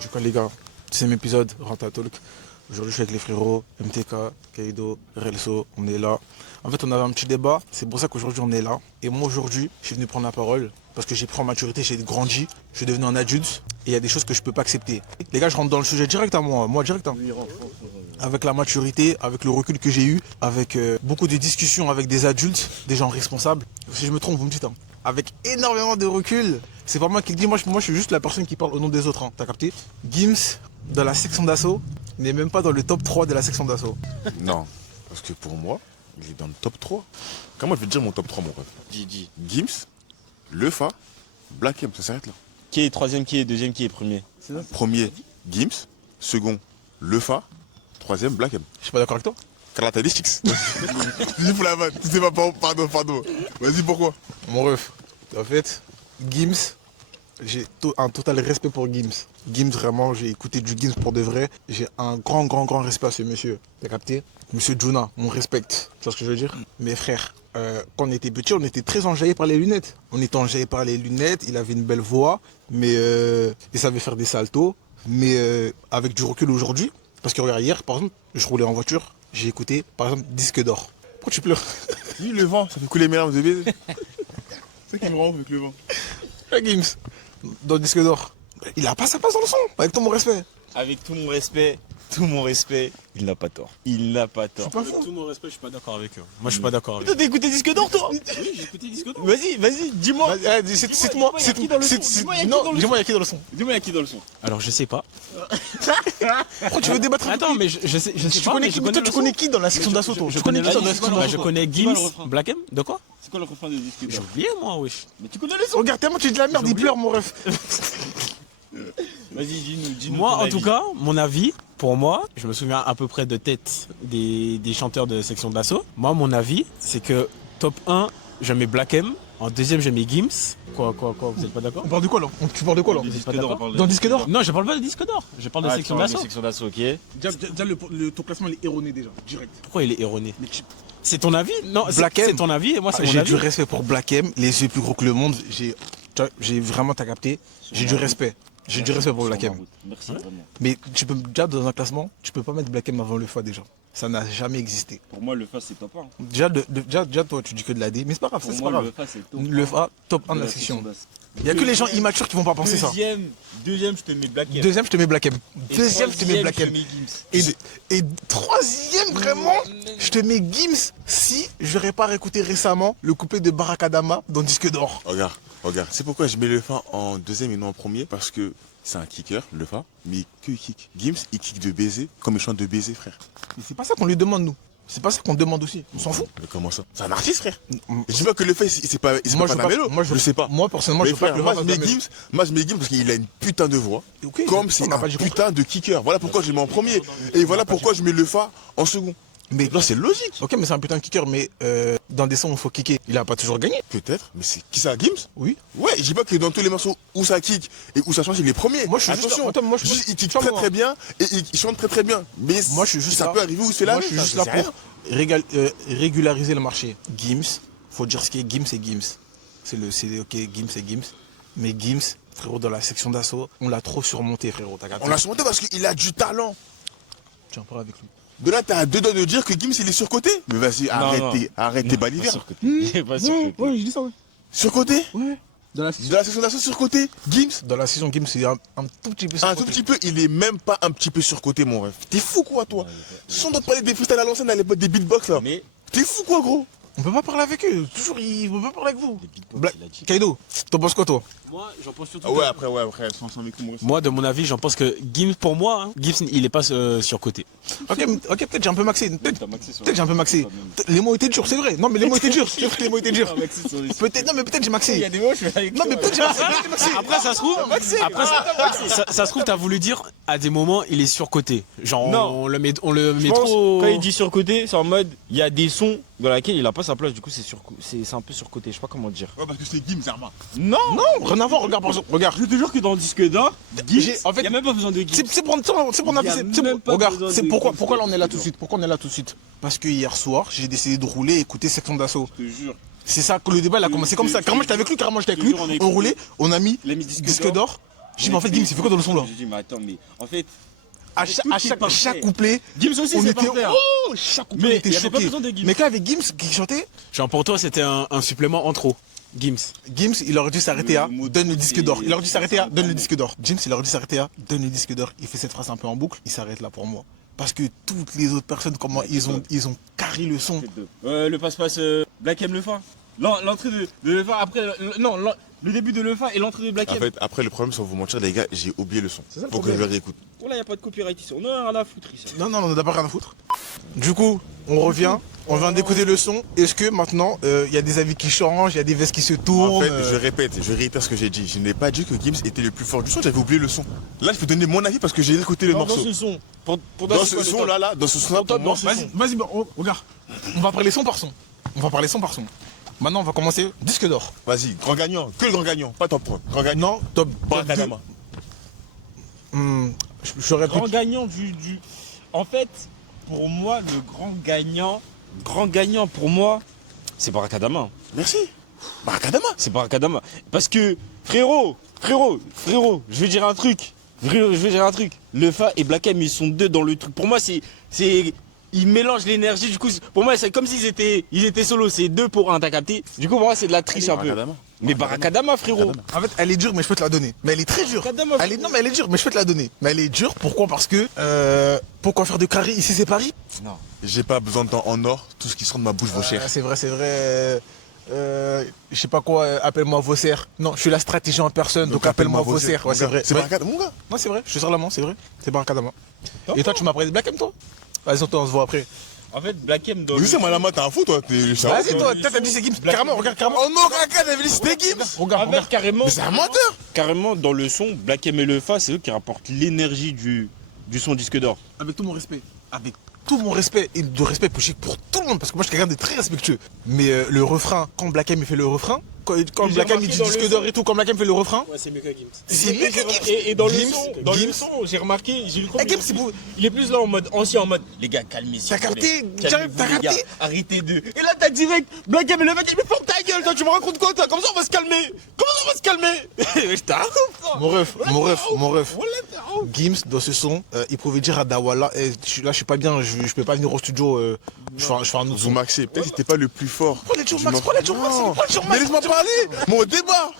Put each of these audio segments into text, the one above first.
Du coup les gars, deuxième épisode, Ranta Talk. Aujourd'hui je suis avec les frérots, MTK, Kaido, Relso, on est là. En fait on avait un petit débat, c'est pour ça qu'aujourd'hui on est là. Et moi aujourd'hui, je suis venu prendre la parole parce que j'ai pris en maturité, j'ai grandi, je suis devenu un adulte et il y a des choses que je peux pas accepter. Les gars, je rentre dans le sujet direct à moi direct. Avec la maturité, avec le recul que j'ai eu, avec beaucoup de discussions avec des adultes, des gens responsables. Si je me trompe, vous me dites. Avec énormément de recul, c'est pas moi qui le dis, moi je suis juste la personne qui parle au nom des autres, t'as capté? Gims, dans la section d'assaut, n'est même pas dans le top 3 de la section d'assaut. Non, parce que pour moi, il est dans le top 3. Comment je vais te dire mon top 3, mon ref? Gigi. Gims, Lefa, Black M, ça s'arrête là. Qui est troisième, qui est deuxième, qui est premier? Premier, Gims. Second, Lefa. Troisième, Black M. Je suis pas d'accord avec toi. Caractéristiques. Dis pour la vanne, tu sais pas, pardon. Vas-y, pourquoi? Mon ref, en fait, Gims, j'ai un total respect pour Gims. Gims, vraiment, j'ai écouté du Gims pour de vrai. J'ai un grand respect à ce monsieur. T'as capté? Monsieur Juna, on respecte. Tu vois ce que je veux dire? Mes frères, quand on était petits, on était très enjaillés par les lunettes. Il avait une belle voix, mais il savait faire des saltos. Mais avec du recul aujourd'hui, parce que regarde, hier, par exemple, je roulais en voiture, j'ai écouté, par exemple, Disque d'or. Pourquoi tu pleures? Oui, le vent, ça fait couler mes larmes de baiser. C'est ça qui me rend avec le vent. Gims, dans Disque d'or, il a pas sa place dans le son, avec tout mon respect. Avec tout mon respect, il n'a pas tort. Il n'a pas tort. Pas Avec fou. tout mon respect, je suis pas d'accord avec eux. Moi, je suis pas d'accord avec Toi, t'as écouté Disque d'or, toi? eux. Oui, j'ai écouté Disco d'or. Vas-y, dis-moi. Cite-moi, dis-moi, y a qui dans le son? Dis-moi, y a qui dans le dis-moi, il y a qui dans le son? Dis-moi, il y a qui dans le son? Alors, je sais pas. Pourquoi tu veux débattre avec Attends, lui? mais je sais Tu pas. connais mais qui, je toi, tu le connais son. qui dans la section d'assaut, toi? Je Tu connais connais qui dans la section Bah, d'assaut? je connais Dis-moi le Gims, refrain. Black M. De quoi? C'est quoi le refrain de Disque J'ai d'or? oublié, moi, wesh. Mais tu connais les sons? Regarde, tellement tu dis de la merde, il pleure, mon ref. Vas-y, dis-nous. Moi, ton en avis. tout cas, mon avis, pour moi, je me souviens à peu près de tête des chanteurs de section d'assaut. Moi, mon avis, c'est que top 1, je mets Black M. En deuxième, je mets Gims. Quoi, vous êtes pas d'accord? On parle de quoi, là? Tu parles de quoi, là? Disque pas d'or, d'accord on parle de Dans Disque d'or? Non, je parle pas de disque d'or. Je parle de section d'assaut. Section d'assaut, ok. Déjà, ton classement, il est erroné, déjà, direct. Pourquoi il est erroné? C'est ton avis? Non, Black M. c'est ton avis et moi, c'est mon J'ai avis. du respect pour Black M, les yeux plus gros que le monde. J'ai vraiment, t'as capté? J'ai du respect. J'ai du respect pour Black M. Merci, vraiment. Mais tu peux, déjà, dans un classement, tu peux pas mettre Black M avant le FA, déjà. Ça n'a jamais existé. Pour moi, le FA, c'est top 1. Déjà, toi, tu dis que de la D, mais c'est pas grave, ça, Pour c'est moi, pas le grave. FA, c'est top Le FA, top 1 de la section. Il y a que les gens immatures qui vont pas penser ça. Deuxième, je te mets Black M. Deuxième, je te mets Black M. Et Deuxième, je te mets troisième, Black je M. mets Gims. Et troisième, vraiment, je te mets Gims si j'aurais pas réécouté récemment le couplet de Barakadama dans Disque d'or. Regarde. C'est pourquoi je mets Lefa en deuxième et non en premier. Parce que c'est un kicker, Lefa, mais que il kick. Gims, il kick de baiser, comme il chante de baiser, frère. Mais c'est pas ça qu'on lui demande, nous. C'est pas ça qu'on demande aussi. On s'en fout. Mais comment ça? C'est un artiste, frère. Je dis pas que Lefa, c'est pas Moi, un vélo. Je sais pas. Moi, personnellement, Mais je veux pas frère, que le moi rap je mets fasse de la Gims, parce qu'il a une putain de voix. Ok, Comme on c'est n'a un pas dit putain de kicker. Voilà pourquoi je le mets en premier. Et voilà pourquoi je mets Lefa en second. Mais Non, c'est logique. ok, mais c'est un putain de kicker, mais dans des sons où il faut kicker, il a pas toujours gagné. Peut-être, mais c'est qui ça, Gims? Oui. Ouais, je dis pas que dans tous les morceaux où ça kick et où ça change, il est premier. Moi, je suis juste Attention, là. Attends, moi, je- il kick Tiens, très moi. très bien et il chante très très bien. Mais Moi, je suis juste ça là. peut arriver où il se fait la Moi, je même, suis juste ça, là c'est pour régulariser le marché. Gims, faut dire ce qui est Gims et Gims. C'est ok, Gims et Gims. Mais Gims, frérot, dans la section d'assaut, on l'a trop surmonté, frérot. T'as capté? On l'a surmonté parce qu'il a du talent. Tu en parles avec lui. De là, t'as à deux doigts de dire que Gims il est surcoté. Mais vas-y, arrête tes Pas balivernes. surcoté. Il est pas surcoté. je dis ça, ouais. Surcoté? Ouais. Dans la De la section d'assaut surcoté? Gims? Dans la saison Gims, c'est un tout petit peu Un surcoté. tout petit peu, il est même pas un petit peu surcoté, mon ref. T'es fou quoi, toi? Sans doute parler des freestyles à l'ancienne à l'époque des beatbox là. Mais T'es fou quoi, gros? On peut pas parler avec eux. Toujours, ils vont pas parler avec vous. les beatbox, Black... il a dit. Kaido, t'en penses quoi, toi? Moi, j'en pense surtout. Ah ouais, après, sans micro, Moi, de mon avis, j'en pense que Gims, pour moi, Gims, il est pas surcoté. Ok, peut-être j'ai un peu maxé. Peut-être T'as maxé sur- j'ai un peu maxé. Les mots étaient durs, c'est vrai. Non, mais les mots étaient durs. C'est vrai que les mots étaient durs. T'as maxé sur les- Peut-être, non, mais peut-être j'ai Il y maxé. a des mots, je suis avec Non, mais peut-être j'ai maxé. Peut-être j'ai maxé. Après, ça se trouve, ça se trouve, t'as voulu dire à des moments, il est surcoté. Genre, Non. on le met Je pense, trop. quand il dit surcoté, c'est en mode, il y a des sons dans lesquels il a pas sa place, du coup, c'est un peu surcoté. Je sais pas comment dire. Ouais, parce que c'est Gims, Arma. Non. Non, rien à voir, regarde, par exemple, regarde. Je te jure que dans le disque d'or, En fait, il y a même pas besoin de Gims. c'est pour Il y a même pas regarde, besoin c'est de pourquoi là on est là Gims. tout de suite. Pourquoi on est là tout de suite? Parce que hier soir, j'ai décidé de rouler et écouter Section d'Assaut. Je te jure. C'est ça que le débat il a commencé comme ça. Carrément j'étais avec lui, carrément j'étais avec lui. Toujours, On roulait, on a mis Il a mis disque d'or. J'ai dit mais en fait Gims, il fait quoi dans le son là? J'ai dit, mais attends, mais en fait, À tout est parfait. chaque couplet, Gims aussi, on c'est était parfait. oh, chaque couplet on Mais était il y avait pas choqués. besoin de Gims. Mais quand avec Gims qui chantait, Genre pour toi, c'était un supplément en trop. Gims. Gims, il aurait dû s'arrêter à Le mot donne le tout, disque c'est- d'or. Il aurait dû s'arrêter à c'est donne le un disque d'or. Gims, il aurait dû s'arrêter à donne le disque d'or. Il fait cette phrase un peu en boucle, il s'arrête là pour moi. Parce que toutes les autres personnes, comment ils ont carré le son. Le passe-passe Black M Lefa. L'entrée de Lefa après. Le début de Lefa et l'entrée de Black En M. fait, après, le problème, sans vous mentir, les gars, j'ai oublié le son. C'est ça le Faut que je problème. le réécoute. Oh là, y a pas de copyright ici. On a rien à foutre ici. Non, on n'a pas rien à foutre. Du coup, on revient, on vient d'écouter le son. Est-ce que maintenant, il y a des avis qui changent, il y a des vestes qui se tournent En fait, je réitère ce que j'ai dit. Je n'ai pas dit que Gims était le plus fort du son, j'avais oublié le son. Là, je peux donner mon avis parce que j'ai écouté le morceau. Dans ce son. Pour Dans ce son là, dans ce son là, pour moi, Vas-y, regarde. On va parler son par son. Maintenant, on va commencer disque d'or. vas-y, grand gagnant, que le grand gagnant, pas top 1. Grand gagnant, Non, top 2. Barakadama. J'aurais pu. Grand gagnant du. En fait, pour moi, le grand gagnant pour moi, c'est Barakadama. Merci. Barakadama. C'est Barakadama. Parce que, frérot, je vais dire un truc. Lefa et Black M, ils sont deux dans le truc. Pour moi, ils mélangent l'énergie. Du coup, pour moi, c'est comme s'ils étaient solo. C'est deux pour un, t'as capté? Du coup, pour moi, c'est de la triche un peu. Barakadama. Mais Barakadama, frérot. En fait, elle est dure, mais je peux te la donner. Mais elle est très dure. Barakadama, Non, mais elle est dure, mais je peux te la donner. Mais elle est dure, pourquoi? Parce que. Pourquoi faire de carré ici, c'est Paris? Non. J'ai pas besoin de temps en or, tout ce qui sort de ma bouche vaut cher. C'est vrai. Je sais pas quoi, appelle-moi Vosser. Non, je suis la stratégie en personne, donc appelle-moi Vosser. Ouais, c'est vrai. C'est Ouais. Barakadama, mon gars. Non, c'est vrai, je suis sur la main, c'est vrai. C'est Barakadama. Et toi, tu m'as parlé de Black M, toi? Vas-y, on se voit après. En fait, Black M dans Mais c'est moi la main, t'as un fou, toi. T'es Vas-y, toi, t'as dit c'est Gims. Carrément, regarde, carrément. Oh non, Kaka, t'avais dit c'était Gims. Regarde. carrément. Mais c'est un menteur. Carrément, dans le son, Black M et Lefa, c'est eux qui rapportent l'énergie du son disque d'or. Avec tout mon respect. Avec tout mon respect et de respect pour tout le monde, parce que moi je suis quelqu'un de très respectueux. Mais le refrain, quand Black M il fait le refrain, quand J'ai Black M il remarqué dit dans disque le d'or son. et tout, quand Black M fait le refrain, Ouais, c'est mieux que Gims. c'est mieux que Gims. Et dans Gims, le son, j'ai remarqué, j'ai lu Eh, Gims, c'est pour. il est plus là en mode ancien, en mode les gars, calmez-vous. T'as capté, Calmez-vous, t'as les gars, capté. arrêtez de. Et là, t'as direct Black M et Lefa, mais ferme ta gueule, toi, tu me racontes quoi, toi? Comme ça, on va se calmer. Comment ça, on va se calmer? Je t'arrête, ça. Mon ref. Voilà, t'as- Gims, dans ce son, il pouvait dire à Dawala, là je suis pas bien, je peux pas venir au studio, je fais un autre Vous son. maxez, peut-être que c'était pas le plus fort. Prends les Joe du Max, morceau. prends les Joe Max, Non. prends les Joe Max. Mais laisse-moi parler. Mon débat.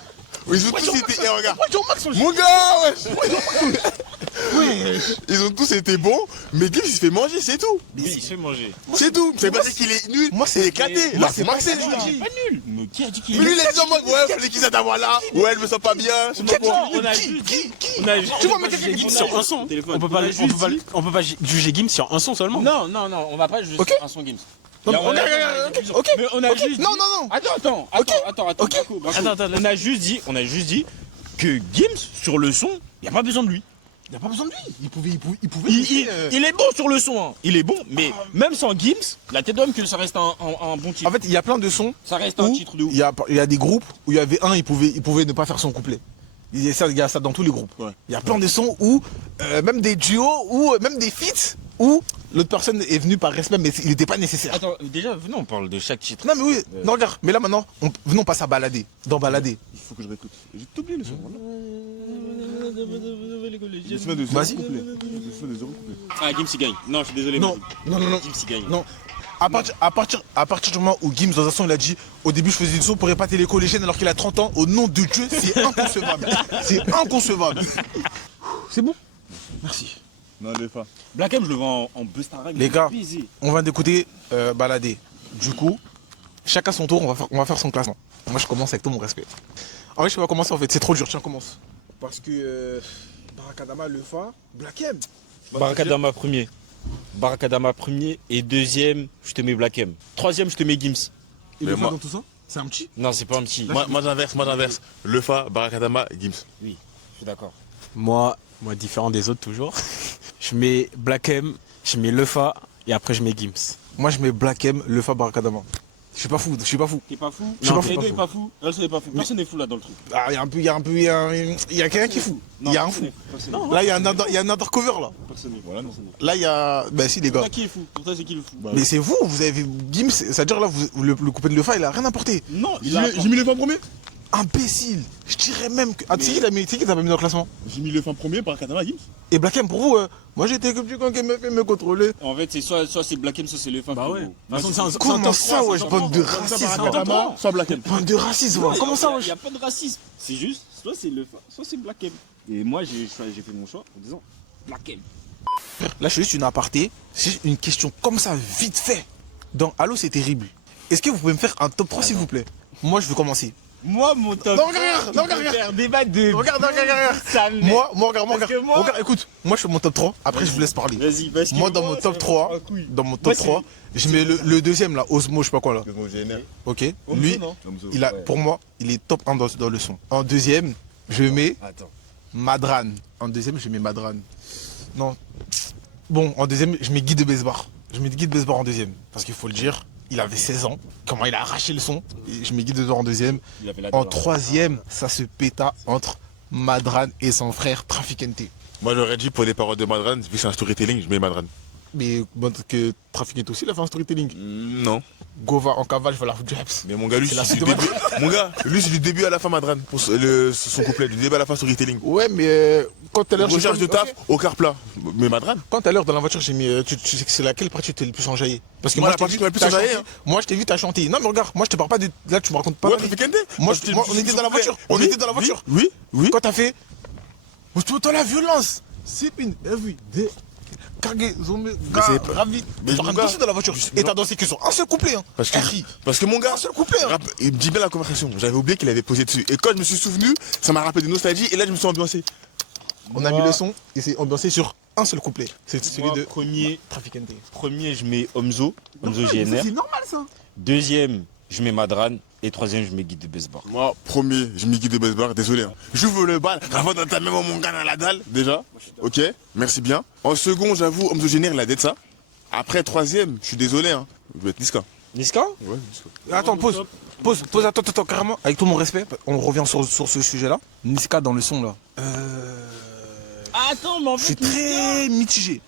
Ils ont tous été. Eh, regarde. Prends les Joe Max, Mon gars, wesh. Ils ont tous été bons, mais Gims il se fait manger, c'est tout. Oui, il se fait manger. C'est tout. Ça veut pas dire qu'il est nul. Moi, c'est éclaté. moi, Là, c'est faut maxer, pas les ça. gens. Il est pas nul. Mais qui a dit qu'il Mais lui, est il est dit en mode, ouais, fallait qu'ils aient à voilà. Ouais, elle me sent pas bien. Je sais pas quoi. on a juste dit. On a juste. Tu vois, mais quelqu'un qui on a Sur un juste- son. téléphone. On peut pas juste on peut pas juger Gims sur un son seulement. Non, on va pas juste Ok. un son Gims. Non, Là, on a- ok. Mais on a Ok. juste. Non, dit- non, non. Attends. Ok. Braco. Attends, On a juste dit que Gims sur le son, il y a pas besoin de lui. Il n'y a pas besoin de lui. Il pouvait. Il est bon sur le son, hein. Il est bon, mais même sans Gims, la tête d'homme que ça reste un bon titre. En fait, il y a plein de sons Ça reste un où titre de ouf. il y a des groupes où il y avait un, il pouvait ne pas faire son couplet. Il y a ça dans tous les groupes. Ouais. Il y a plein de sons où, même des duos, ou même des feats, où l'autre personne est venue par respect, mais il n'était pas nécessaire. Attends, déjà, venez, on parle de chaque titre. Non, mais oui, non, regarde, mais là maintenant, venons pas à balader. Dans balader. Il faut que je réécoute. J'ai tout oublié le son. Vas-y. Vas-y. Je fais des zéros couplets. Ah, Gims il gagne. Non, je suis désolé. Non, non. Gims il gagne. Non. À partir du moment où Gims, dans un son, il a dit au début, je faisais du son pour épater les collégiennes alors qu'il a 30 ans, au nom de Dieu, c'est inconcevable. C'est inconcevable. C'est bon. Merci. Non, les pas. Black M, je le vois en Busta Rhymes. Les gars. Baisé. On vient d'écouter Balader. Du coup, chacun son tour, on va faire son classement. Moi, je commence avec tout mon respect. En vrai, je vais pas commencer en fait, c'est trop dur. Tiens, commence. Parce que Barakadama, Lefa, Black M. Barakadama premier. Barakadama premier. Et deuxième, je te mets Black M. Troisième, je te mets Gims. Et Mais Lefa moi- dans tout ça, c'est un petit. Non, c'est pas un petit. Moi j'inverse. Lefa, Barakadama, Gims. Oui, je suis d'accord. Moi, différent des autres toujours. Je mets Black M, je mets Lefa et après je mets Gims. Moi, je mets Black M, Lefa, Barakadama. Je suis pas fou, je suis pas fou. T'es pas fou? Je suis pas fou. Kaido est pas fou. Relso est pas fou. Personne n'est fou là dans le truc. Ah, il y a un peu, il y a un peu, il y a quelqu'un qui est fou. Il y a un fou. Non, Là, il y a un undercover là. personne n'est fou. Voilà, non. Là, il y a. Ben si, les Pour gars. toi, qui est fou? Pour toi, c'est qui le fou? Mais c'est vous avez vu Gims, c'est-à-dire là, le coupé de Lefa, il a rien apporté. Non, J'ai mis le fin premier. Imbécile. Je dirais même que. Ah, tu sais qui t'as pas mis dans le classement? J'ai mis le fin premier par Katana Gims. Et Black M, pour vous, moi j'étais que petit quand il me fait me contrôler. En fait, c'est soit c'est Black M, soit c'est le fin. Bah ouais. frérot. De toute façon, c'est Comment ça, wesh, bande de Soit racistes, par va. Katana, soit Black M. Bande de racistes, va. Comment ça, Il wesh? n'y a pas de racisme. C'est juste, soit c'est le fin, soit c'est Black M. Et moi, j'ai fait mon choix en disant Black M. Là, je fais juste une aparté. C'est juste une question comme ça, vite fait. Dans Halo, c'est terrible. Est-ce que vous pouvez me faire un top 3, s'il vous plaît? Moi, je veux commencer. Moi, mon top. Non, regarde, non, regarde. Faire débat de. Regarde. Ça me- Moi, regarde. Parce que moi- Regarde, écoute, moi, je fais mon top 3. Après, je vous laisse parler. Vas-y, parce que Moi, dans mon ça top me 3, prend un couille. dans mon top Moi, 3, je mets le deuxième, là, Osmo, je sais pas quoi, là. Ok. Lui, il a, pour moi, il est top 1 dans le son. En deuxième, je mets Attends. Madran. En deuxième, je mets Madran. Non. Bon, en deuxième, je mets Guy de Besbar. Je mets Guy de Besbar en deuxième. Parce qu'il faut le dire, il avait 16 ans. Comment il a arraché le son. Et je mets Guy de Besbar en deuxième. Il avait la En dalle. troisième, ça se péta entre Madran et son frère Traficante. Moi j'aurais dit pour les paroles de Madran, vu que c'est un storytelling, je mets Madran. Mais bon, que Traficante aussi, il a fait un storytelling. Non. Gova en cavale, je vais la foutre du Haps. Mais mon gars, lui, C'est la c'est du suite de début. Mon gars, lui, c'est du début à la fin Madran pour son couplet, du début à la fin storytelling. Ouais, mais quand tout à l'heure, Recherche de taf au car plat. Mais Madran. Quand tout à l'heure dans la voiture, j'ai mis. Tu sais que c'est laquelle partie tu t'es le plus enjaillé? Parce que Moi, moi, la je t'ai partie vu, qui m'a le plus t'as enjaillé, chanté. Moi, je t'ai vu, t'as chanté. Non, mais regarde, moi, je te parle pas de. Là, tu me racontes pas. Ouais, ma vie. Traficante. Moi, on était dans la voiture. On était dans la voiture. Oui, oui. Quand t'as fait. Toi, la violence. C'est une. Oui. Kage, Zomé, c'est pas- Ravi. Mais T'es en train de mon gars, danser dans la voiture. Et t'as dansé que sur un seul couplet. Hein. Parce RI. que mon gars, Un seul couplet. Hein. il me dit bien la conversation. J'avais oublié qu'il avait posé dessus. Et quand je me suis souvenu, ça m'a rappelé de nostalgie. Et là, je me suis ambiancé. On a mis le son et c'est ambiancé sur un seul couplet. C'est celui Moi, de premier, Traficante. je mets Omzo GNR. C'est normal ça. Deuxième, je mets Madran. Et troisième, je mets Guy de Besbar. Moi, premier, je mets Guy de Besbar, désolé. Hein. J'ouvre le bal, avant d'entamer mon gars dans la dalle, déjà. Ok, merci bien. En second, j'avoue, Homme de Génère, il a d'être ça. Après, troisième, je suis désolé, hein. Je vais être Niska. Niska? Ouais, Niska. Attends, pause, attends, carrément, avec tout mon respect, on revient sur ce sujet-là. Niska dans le son là. Attends, mais en Je suis fait, très mitigé.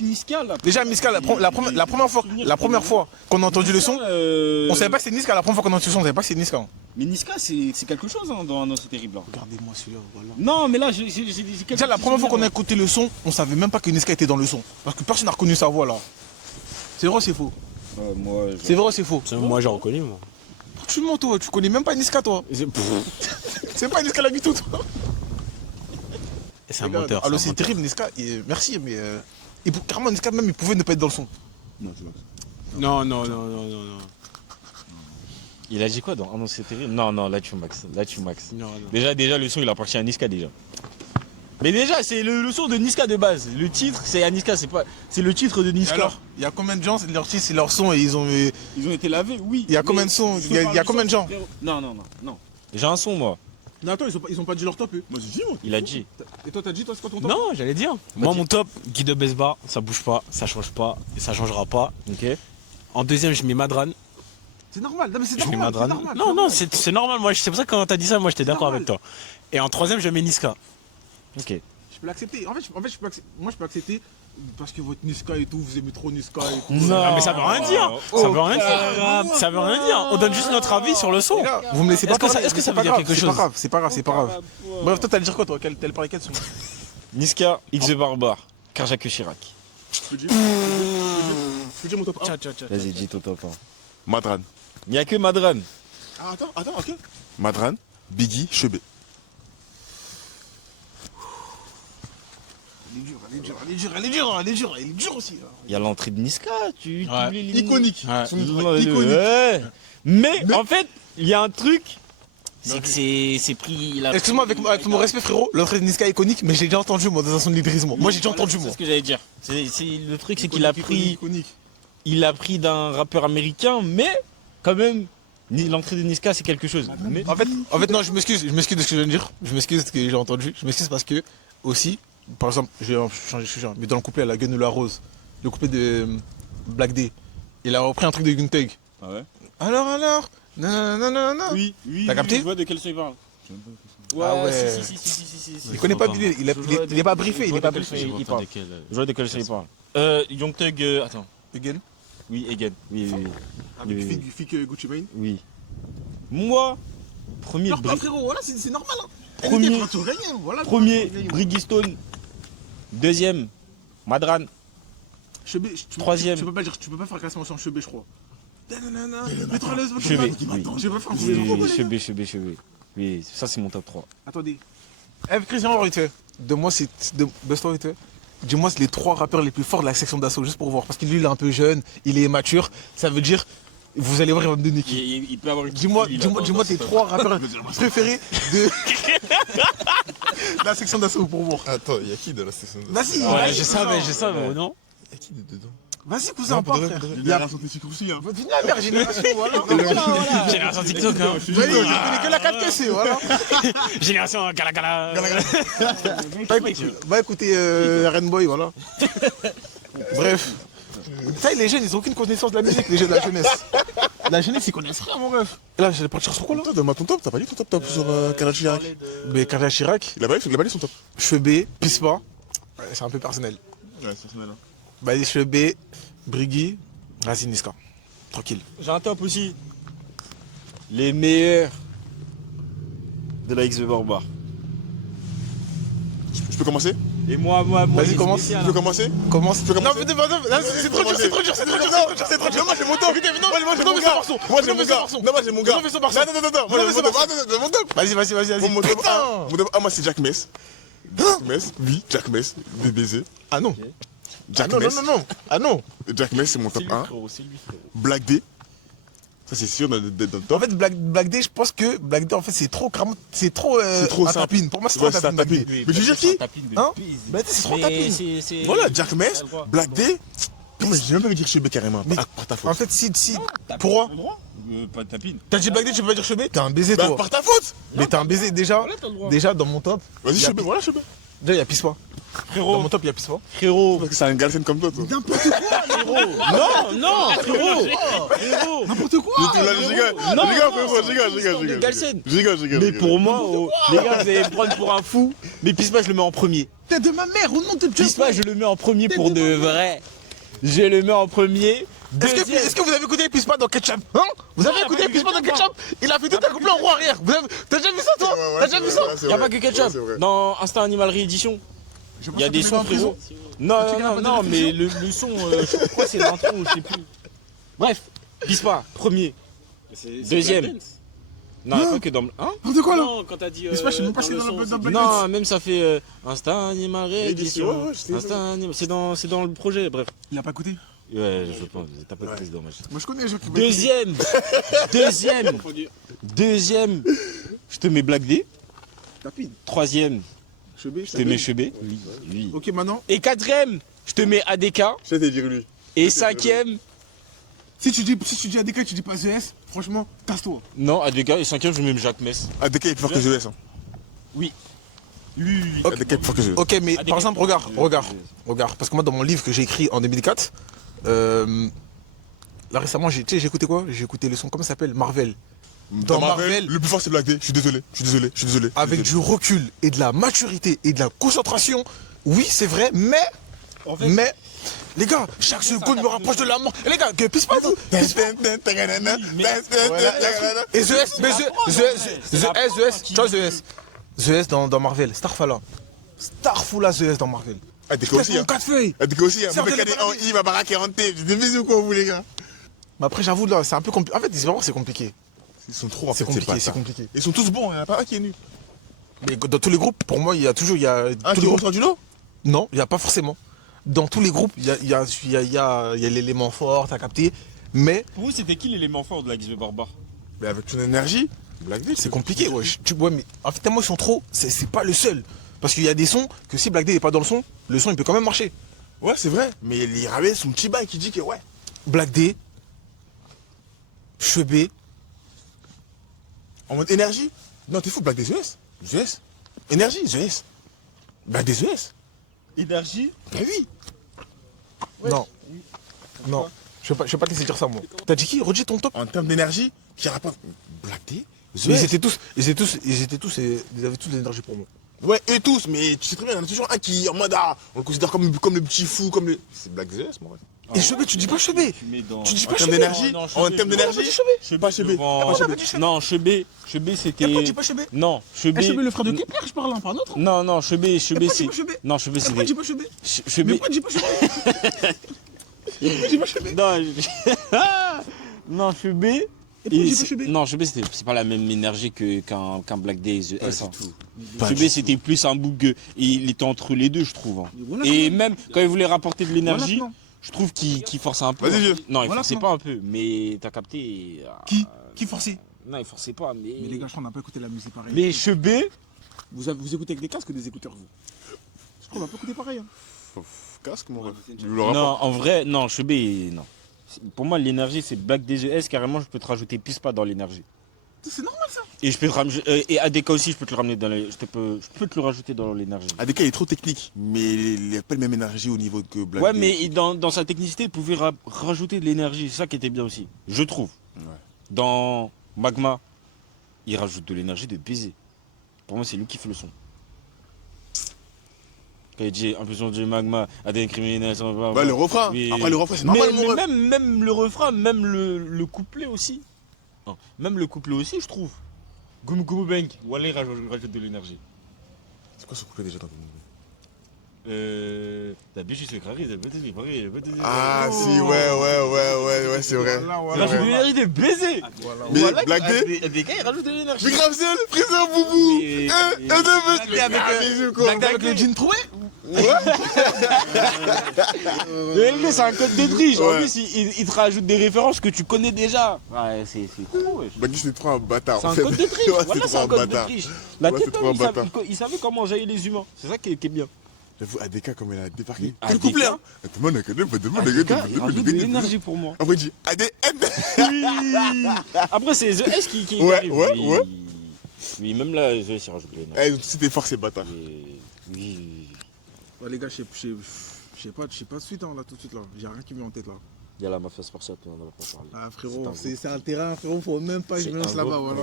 Niska, là. Déjà, Niska, la première fois qu'on a entendu le son, on savait pas que c'était Niska. La première fois qu'on a entendu le son, on savait pas que c'était Niska. Hein. Mais Niska, c'est quelque chose hein, dans C'est terrible. Là. Regardez-moi celui-là, voilà. Non, mais là, j'ai Déjà, la première fois qu'on a écouté le son, on savait même pas que Niska était dans le son. Parce que personne n'a reconnu sa voix là. C'est vrai ou c'est faux? moi, C'est vrai ou c'est faux? Moi, j'ai reconnu, moi. Tu mens, toi, tu connais même pas Niska, toi. C'est pas Niska l'habitude, toi. C'est un menteur. Alors, c'est terrible, Niska. Merci, mais. Carrément, Niska, même, il pouvait ne pas être dans le son. Non. Il a dit quoi dans Ah non, c'est terrible. Non, là, tu max. Non. Déjà, le son, il appartient à Niska, déjà. Mais déjà, c'est le son de Niska de base. Le titre, c'est à Niska, c'est le titre de Niska. Alors, il y a combien de gens, leur titre, c'est leur son et ils ont. Ils ont été lavés, oui. Il y a combien de sons Il y a combien de gens Non. J'ai un son, moi. Non, attends, ils ont pas dit leur top, eux. Moi, j'ai dit, moi. Il a dit. Et toi, t'as dit, toi, c'est quoi ton top? Non, j'allais dire. Moi, mon top, Guy de Besbar, ça bouge pas, ça change pas et ça changera pas. Ok. En deuxième, je mets Madran. C'est normal, non, mais c'est Je mets normal. Madran. Non, c'est normal. Moi, c'est pour ça que quand t'as dit ça, moi, j'étais d'accord normal. avec toi. Et en troisième, je mets Niska. Ok. Je peux l'accepter. En fait, je peux accepter. Moi, je peux accepter parce que votre Niska et tout, vous aimez trop Niska et tout. Non. Ah, mais ça veut rien dire. Ça veut rien dire. Ça veut rien dire. On donne juste notre avis sur le son. Les gars, vous me laissez pas Est-ce que ça- parler, est-ce que mais ça c'est veut dire pas grave, quelque chose C'est pas grave. Bref, toi, t'allais dire quoi, toi? T'allais parler quel son? Niska, X the Barbare, Karjak Chirac. Je peux dire mon top 1. Vas-y, dis ton top 1. Madran. Il n'y a que Madran. Ah, attends, ok. Madran, Biggie, Chebet. Elle est dure aussi. Là. Il y a l'entrée de Niska. Tu Ouais. oublies les- Iconique. Ouais. Son iconique. Ouais. Mais en fait, il y a un truc. C'est que c'est pris. Excuse-moi, avec mon respect, frérot, l'entrée de Niska est iconique, mais j'ai déjà entendu, moi, dans un son de lyrisme. Moi, j'ai déjà entendu, moi. C'est ce que j'allais dire. Le truc, c'est qu'il a pris. Iconique. Il a pris d'un rappeur américain, mais quand même, l'entrée de Niska, c'est quelque chose. Mais En fait, non, je m'excuse de ce que je viens de dire. Je m'excuse de ce que j'ai entendu. Je m'excuse parce que, aussi, par exemple, je vais changer de sujet, mais dans le couplet, La Gueule ou la Rose, le couplet de Black D, il a repris un truc de Young Thug. Ah ouais. Alors non, non, non, non. Oui, oui. T'as oui, capté? Je vois de quelle son il parle. Ah ouais. Si. Il connaît pas Billy, il est pas briefé, il est pas briefé. Il parle. Je vois de quel son il parle. Young Thug, attends. Again. Oui, Again. Oui. Avec Oui. Fik Gucci Mane. Oui. Moi, premier Non, pas Brig. frérot, voilà, c'est normal. Hein. Premier- NDT, tu gagner, voilà. Premier, Brigistone. Deuxième, Madran. Chebé, Troisième. Tu peux pas faire classement sans Chebé, je crois. Non. Mets-toi à l'aise, Chebé. Je vais pas faire un Chebé. Oui, ça c'est mon top 3. Attendez. Christian, alors, vite fait. Dis-moi, vite fait. Dis-moi, c'est les 3 rappeurs les plus forts de la section d'assaut, juste pour voir. Parce que lui, il est un peu jeune, il est immature. Ça veut dire, vous allez voir, il va me donner qui. Il peut avoir une. Dis-moi tes 3 rappeurs préférés de la section d'assaut pour voir. Attends, il y a qui dans la section Vas-y, Ouais, vas-y, je savais, non? Il y a qui dedans? Vas-y, cousin, pas frère. Génération T6 aussi, hein. Viens la mère, génération, voilà. Génération TikTok, hein. Je connais que la 4KC, voilà. Génération Gala. Va écouter Rainboy, voilà. Bref. Ça, les jeunes, ils ont aucune connaissance de la musique, les jeunes de la jeunesse. La jeunesse, ils connaissent rien, mon ref. Et là, j'allais partir sur quoi, là? Toi, donne-moi ton top, t'as pas dit ton top sur Karachi Chirac. Mais Carla Chirac, Il a pas dit son top. Chebé, Pispa. Ouais, c'est un peu personnel. Ouais, c'est personnel. Bah, les Chebé, Brigui, Racine Niska. Tranquille. J'ai un top aussi. Les meilleurs de la XV Barbar. Je peux commencer? Et moi. Vas-y, j'ai commence. spécial, Je peux commencer? Commence. peux commencer Non, mais là, c'est trop dur, c'est trop dur. Non, moi j'ai mon top. Moi j'ai mon gars. Moi j'ai mon gars. Non, moi j'ai mon gars. Non, fais son morceau. Non. Moi j'ai mon top. Vas-y. Mon top 1. Mon top 1, moi c'est Jack Mess. Oui, Jack Mess. DBZ. Ah non. Jack Mess. Non. Ah non. Jack Mess, c'est mon top 1. C'est lui, frérot. Black D. Ça c'est sûr d'être dans le top. En fait, Black D, je pense que Black D, en fait, c'est trop simple. tapine. Pour moi, c'est Ouais, trop c'est un tapine. tapine. Mais tu dis qui? Hein? Black D, c'est trop tapine. Voilà, Jack Mess, T'as le droit. Black D. Non, mais j'ai même pas envie de dire Chebé carrément. Mais- Par ta En faute. fait, si. Pourquoi? Pas de tapine. T'as dit Black D, tu peux pas dire Chebé? T'es un baiser, Bah, toi. par ta faute. Mais t'es un baiser déjà. Voilà, t'as le droit. Déjà, dans mon top. Vas-y, Y a Chebé, voilà Chebé. Déjà, il y a Pispa. Dans Frérot, mon top, il y a Pispa. frérot. Parce que c'est un galsen comme toi, toi. Non, frérot. N'importe quoi. Là, je rigole. Non, Je rigole, non, frérot, je rigole. Galsen. Je rigole. Mais pour moi, les gars, vous allez me prendre pour un fou. Mais Pispa, je le mets en premier. T'es de ma mère, au nom de Dieu. Pispa, je le mets en premier pour de vrai. Je le mets en premier. Deuxième. Est-ce que vous avez écouté Pispa dans Ketchup? Hein? Vous avez écouté Pispa dans Ketchup? Il a fait tout un couplet en roue arrière. T'as déjà vu ça, toi? T'as déjà vu ça? Y a pas que Ketchup. Dans Instinct Animal Réédition, il y a des sons, frérot. Non, mais le son, je crois que c'est l'intro, je sais plus. Bref, Pispa, premier. Deuxième. Non, pas que dans le. Hein? De quoi, là? Non, quand t'as dit. Pispa, je sais même pas si c'est dans Black Beats. Non, même ça fait Instinct Animal Réédition. Ouais, je sais. Instinct Animal. C'est dans le projet, bref. Il a pas écouté. Ouais, je pense. T'as pas écouté, c'est dommage. Moi, je connais les gens qui. Deuxième, je te mets Black D. Tapine. Troisième, Chebé, je te mets Chebé. Oui. Ok, maintenant. Et quatrième, je te mets ADK. Je vais te dire lui. Et cinquième, Si tu dis ADK, tu dis pas ZS, franchement, casse-toi. non, ADK. Et cinquième, je mets Jacques Mess. ADK est plus fort que ZS. Hein. Oui. ADK est plus fort que ZS. Ok, mais par exemple, regarde. Parce que moi, dans mon livre que j'ai écrit en 2004, là récemment, j'ai écouté quoi? J'ai écouté le son, comment ça s'appelle? Marvel. Dans Marvel, le plus fort c'est Black D. Je suis désolé. avec du recul et de la maturité et de la concentration, oui, c'est vrai, mais, les gars, chaque seconde me rapproche de la mort. Et les gars, que pisse pas tout. Et ZS dans Marvel, Starfala. Starfula ZS dans Marvel. ADK aussi. Mon 4 feuilles. ADK aussi. C'est un Avec délire. en I, va baraquer en T. J'ai des bisous quoi vous les gars. Mais après, j'avoue, là, c'est un peu compliqué. En fait, vraiment, c'est compliqué. Ils sont trop en fait. C'est compliqué. Ils sont tous bons. Il n'y en a pas un qui est nul. Mais dans tous les groupes, pour moi, il y a toujours. Un tous qui les groupes. rentre du lot. Non, il n'y a pas forcément. Dans tous les groupes, il y a l'élément fort, t'as capté. Mais Pour vous, c'était qui l'élément fort de la XV Barbare? Mais avec ton énergie, Black D, c'est compliqué, ouais. Ouais, mais en fait, tellement ils sont trop, c'est pas le seul. Parce qu'il y a des sons que si Black D n'est pas dans le son il peut quand même marcher. Ouais, c'est vrai. Mais il ramène son petit bail qui dit que ouais. Black D, Chebé, En mode énergie. Non, t'es fou, Black D, ZS. Énergie, ZS. Black D, ZS. Énergie. Bah oui. non. Non. Je vais pas te laisser dire ça, moi. T'as dit qui? Redis ton top. En termes d'énergie, qui rapporte Black D, Ils avaient tous de l'énergie pour moi. Ouais, eux tous, mais tu sais très bien, il y en a toujours un qui, en mode, on le considère comme le petit fou, comme le. C'est Black ZS, mon ref. Et Chebé, tu dis pas Chebé. Tu dis En pas termes Chebé. d'énergie, en termes d'énergie, pas Chebé. Non, Chebé c'était. Pourquoi tu dis pas Chebé? Non, Chebé. Chebé, le frère de Kepler, je parle, pas un autre. Non, non, Chebé c'est. Pourquoi tu dis pas Chebé? Non, Chebé Pourquoi tu dis c'était. pas Chebé? Chebé. Pourquoi tu dis pas Chebé? Pourquoi tu dis pas Chebé? Non, Chebé. Et pourquoi tu dis pas Chebé? Non, Chebé c'est pas la même énergie qu'un Black Day The S. Hein. Pas Chebé du c'était plus un bouc. Il était entre les deux, je trouve. Hein. Voilà Et comment. même quand il voulait rapporter de l'énergie, Voilà je trouve qu'il forçait un peu. Vas-y, vieux. Non, il Voilà forçait comment. pas un peu, mais t'as capté. Qui forçait? Non, il forçait pas, mais. Mais les gars, je crois qu'on n'a pas écouté la musique pareil. Mais Chebé. Vous écoutez avec des casques ou des écouteurs, vous? Je crois qu'on n'a pas écouté pareil. Hein. Casque, mon ref. Non, en vrai, non, Chebé, non. Pour moi, l'énergie, c'est Black DGS. Carrément, je peux te rajouter Pispa dans l'énergie. C'est normal ça. Et je peux te ramener, et ADK aussi, je peux te le ramener dans je peux te le rajouter dans l'énergie. ADK il est trop technique, mais il n'a pas la même énergie au niveau que Black Ouais, D. mais dans sa technicité, il pouvait rajouter de l'énergie. C'est ça qui était bien aussi, je trouve. Ouais. Dans Magma, il rajoute de l'énergie de baiser. Pour moi, c'est lui qui fait le son. Quand il dit impulsion du magma, à des criminels. Bah, le refrain. Oui. Après, le refrain, c'est normal, mon ref. même le refrain, même le couplet aussi. Non, même le couplet aussi, je trouve. Goum Goum Bang, Wally rajoute de l'énergie. C'est quoi ce couplet déjà dans Ta biche se carré, Ah, si, ouais, c'est vrai. Il rajoute de l'énergie de baiser. Mais Black D, ADK, il rajoute de l'énergie. mais grave seul, priseur boubou. Et- Black avec le jean troué? Mais lui, c'est un code de triche. En Ouais. plus, il te rajoute des références que tu connais déjà. Ouais, c'est trop, wesh. Black D, c'est trop un bâtard. C'est en un fait. code de triche. Ouais, Voilà, c'est c'est trop un un code de bâtard. triche. La Ouais, tête, c'est trop un bâtard. il savait comment jaillir les humains. C'est ça qui est bien. J'avoue, ADK, comme elle a débarqué. ADK, Quel couplet, hein? Demande à ADK, il rajoute de l'énergie pour moi. Après, il dit ADN. Après, c'est The S qui Ouais, arrive. ouais, Oui. ouais. Oui, même là, The S, il rajoute de l'énergie. Eh, ils ont tous été forts, ces bâtards. Oui. Ouais, les gars, je sais pas de suite là tout de suite là. J'ai rien qui me vient en tête là. Il y a la mafia spartiate, on en a pas parlé. Ah frérot, c'est un terrain, frérot, faut même pas que je me lance là-bas, voilà.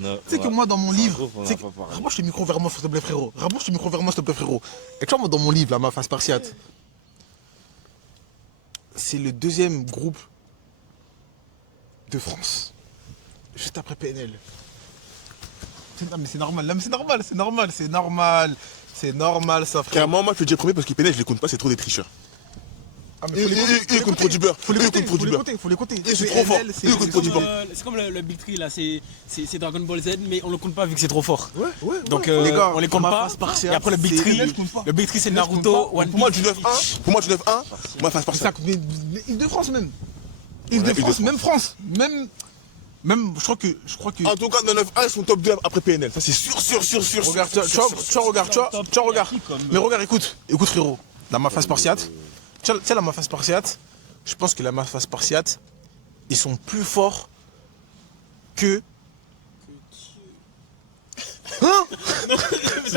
Non, Tu sais que moi dans mon livre, groupe, on tu sais en a pas parlé. rapproche le micro vers moi s'il te plaît frérot. Rapproche le micro vers moi s'il te plaît frérot. Et tu vois moi dans mon livre là, ma face spartiate, c'est le deuxième groupe de France, juste après PNL. Non mais c'est normal, non mais c'est normal ça frérot. Clairement, moi, je fais déjà premier parce que PNL, je les compte pas, c'est trop des tricheurs. Ah, mais faut les compter, Ils comptent trop du beurre. faut les Eux, ils compter, comptent trop du beurre. faut les compter. Ils sont trop forts. PNL, Eux, ils comptent trop du beurre. C'est comme le Big Tree là, c'est Dragon Ball Z, mais on le compte pas vu que c'est trop fort. Ouais. Donc Les gars, on les compte ma pas. face spartiate, Et après le Big c'est- Tree, je compte pas. le Big Tree c'est Je compte Naruto, pas. One Pour moi, Piece. du 9-1, moi, face par C'est ça. ça, mais Île-de-France même. Île-de-France, même France. Même, je crois que. En tout cas, dans 9-1, ils sont top 2 après PNL. Ça, c'est sûr. Regarde, tu vois, regarde. Mais regarde, écoute frérot. La mafia spartiate. Tu sais, la mafia spartiate, je pense que la mafia spartiate, ils sont plus forts que. Hein? Il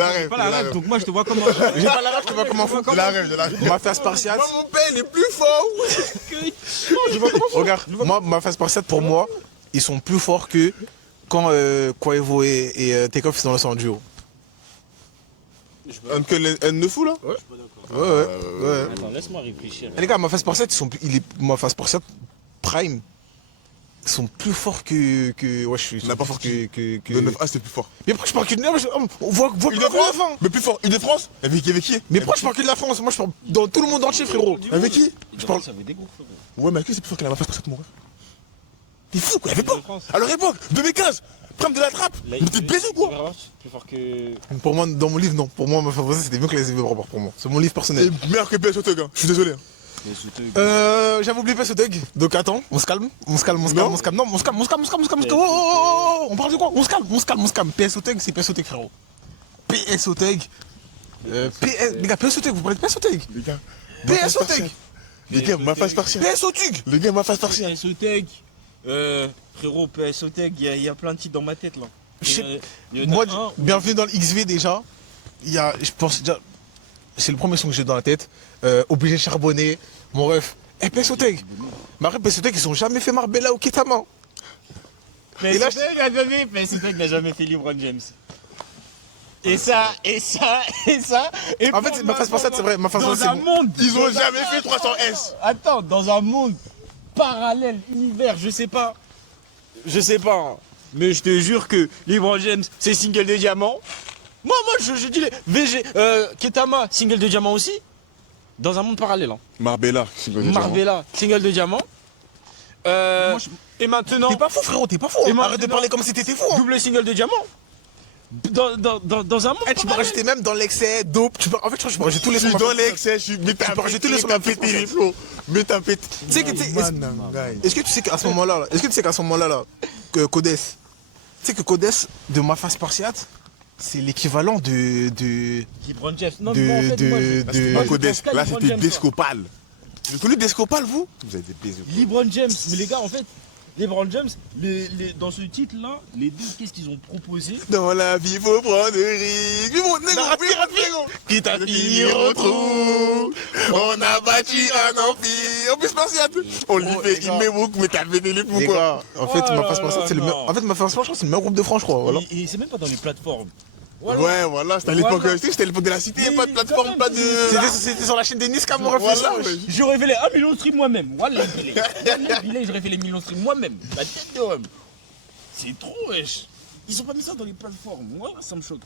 arrête. Pas la rêve, donc moi je te vois comment. J'ai pas la rêve, tu vois comment fou. Mafia spartiate. Moi, mon père, il est plus fort. Regarde, moi, mafia spartiate, pour moi, ils sont plus forts que quand Quavo et Takeoff sont dans le duo. Uncle N de fou, là? Ouais. Attends, laisse-moi réfléchir. Les gars, Mafia Spartiate, Mafia Spartiate Prime, ils sont plus forts que ouais, ils sont N'importe plus forts que. De 9-1, c'était plus fort. Mais pourquoi je parle que de. On voit plus de Île-de-France France. Mais plus fort. Île-de-France? Avec qui? Mais pourquoi je parle que de la France? Moi, je parle dans tout le monde entier, frérot. Avec qui? Je parle. Ça avait des gros frérot. Ouais, mais avec qui c'est plus fort que la mafia spartiate, mon ref? T'es fou, quoi, il y avait pas. Île-de-France. À leur époque, 2015, Prime de la trappe. Mais t'es baisé ou quoi? Plus fort que. Pour moi, dans mon livre, non. Pour moi, Mafia Spartiate, c'était mieux que les Zébé Barbare pour moi. C'est mon livre personnel. C'est meilleur que PS Otug, hein. Je suis désolé. J'avais oublié PS Thug. Donc attends, on se calme. Non, on se calme. Oh, on parle de quoi? On se calme. PS Thug, c'est PS Thug, frérot. PS Thug. Les gars, PS Thug, vous parlez de PS Thug? Les gars. PS Thug. Les gars, ma face partielle. PS Thug. Les gars, ma face partielle. PSOTEG. Frérot, PSOTEG, il y a plein de titres dans ma tête là. Moi, bienvenue dans le XV déjà. Il y a, je pense déjà, c'est le premier son que j'ai dans la tête. Obligé de charbonner. Mon ref. Et Pesoteg. Mais après, Pesoteg, ils ont jamais fait Marbella ou Ketama. Mais Et là, c'est toi qui n'a jamais fait LeBron James. Et ça. Et En fait, ma phase passate, c'est vrai. Ma phase dans passate, un c'est bon. monde. Ils ont jamais fait 300 S. Attends, dans un monde parallèle, univers, je sais pas. Hein. Mais je te jure que LeBron James, c'est single de diamant. Moi, je dis les VG, Ketama, single de diamant aussi. Dans un monde parallèle. Hein. Marbella. Marbella, single de diamant. Et maintenant, T'es pas fou, frérot, t'es pas fou. Et Hein. Arrête de maintenant- parler comme si t'étais fou. Hein. double single de diamant. Dans un monde Eh, tu peux parallèle. rajouter même dans l'excès, dope. En fait, je crois que tu peux rajouter tous les Je suis sons. dans l'excès, je suis. Mais t'as peux rajouter les sons t'as pété les flots. Mais t'as pété. Tu sais que, tu sais, est-ce que tu sais qu'à ce moment-là, que Codes, tu sais que Codes de ma face spartiate, c'est l'équivalent de LeBron James. Non, de- mais moi, en fait, moi, de- je- de- moi, Pas je Codès. pense qu'à Là, LeBron c'était James, Descopal. Vous avez connu Descopal, vous? Vous avez des baisers. LeBron James, mais les gars, en fait, LeBron James, dans ce titre-là, les deux, qu'est-ce qu'ils ont proposé? Dans la vie, faut prendre des risques. Mais bon, négro, négro. Quitte à finir au trou. On a bâti un empire. En plus, Spartiate. On lui fait, il met beaucoup, mais t'as pété les fous, les quoi. gars. En fait, Oh ma là face spartiate, c'est le là. meilleur. En fait, ma face spartiate, je crois que c'est le meilleur groupe de France, je crois. Voilà. Et c'est même pas dans les plateformes. Voilà. Ouais, voilà, c'était à l'époque, Voilà. tu sais, c'était à l'époque de la cité, Mais pas de plateforme, quand même, pas de. C'était sur la chaîne des Nice, mon ref. Voilà, ouais. J'aurais fait les 1 million de streams moi-même. Voilà, j'aurais fait les millions de streams moi-même. La tête de homme. C'est trop, wesh. Ils ont pas mis ça dans les plateformes. Moi, ça me choque.